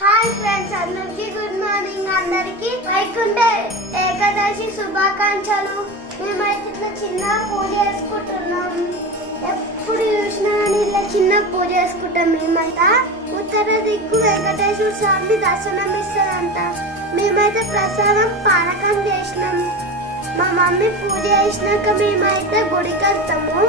Hi friends, అందరికి good morning. అందరికి వైకుంఠ ఏకాదశి శుభాకాంక్షలు. మేమైతే ఇట్లా చిన్న పూజ చేసుకుంటున్నాం. ఎప్పుడు చూసినా కానీ ఇట్లా చిన్న పూజ చేసుకుంటాం. మేమైతే ఉత్తర దిక్కు వెంకటేశ్వర స్వామి దర్శనం ఇస్తారంట. మేమైతే ప్రసాదం పానకం చేసినాం. మా మమ్మీ పూజ చేసినాక మేమైతే గుడికి వెళ్తాము.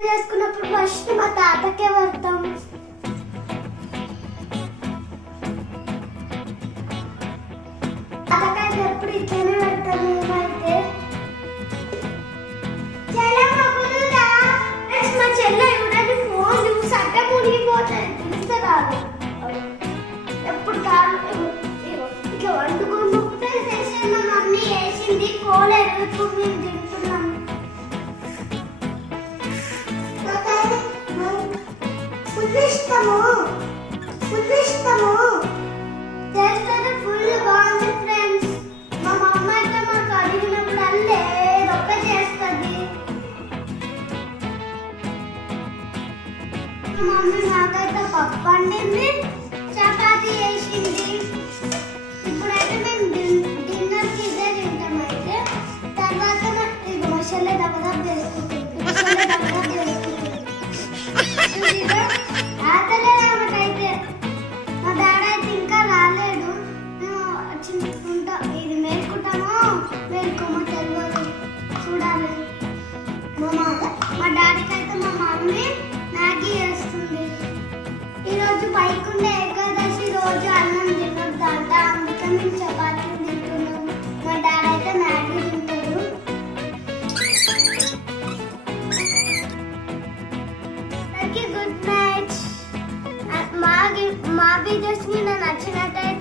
చేసుకున్నప్పుడు ఫస్ట్ మా తాతకే వెళ్తాం. తాతకాయ ఎప్పుడు ఇట్లనే పెడతాం. మేమైతే మా చెల్లె చూడండి, ఫోన్ చూసి అట్ట మునిగిపోతాయి. చూస్తారాదు ఎప్పుడు కాదు ఇట్లా వండుకొని ముక్కితే చేసేది. మా మమ్మీ వేసింది పోలేదు. ఇప్పుడు మేము తింటున్నాం. ఉద్రిష్టము చేస్తే ఫుల్ బాగుంది ఫ్రెండ్స్. మా మమ్మ అయితే మాకు అడిగినప్పుడల్లే ఒక్క చేస్తుంది. మా మమ్మీ నాకైతే పప్పు వండింది, చపాతీ చేసింది. ఇప్పుడైతే మేము డిన్నర్కి ఇదే తింటాం. అయితే తర్వాత ఇది మసాలా దబ్బదబ్బ వేసుకుంటుంది. అయితే మా డాడీ అయితే ఇంకా రాలేడు. మేము ఇది మేలుకుంటామో మేలుకోమో తెలియదు, చూడాలి. మా డాడీకి అయితే మా మమ్మీ మ్యాగీ చేస్తుంది. ఈరోజు వైకుంఠ ఏకాదశి రోజు అన్నం తినొద్దంట. అందుకని మేము చపాతీ తింటున్నాం. మా డాడీ అయితే మ్యాగీ తింటారు. Good night. మా వీడియోస్ మీకు నచ్చినట్టయితే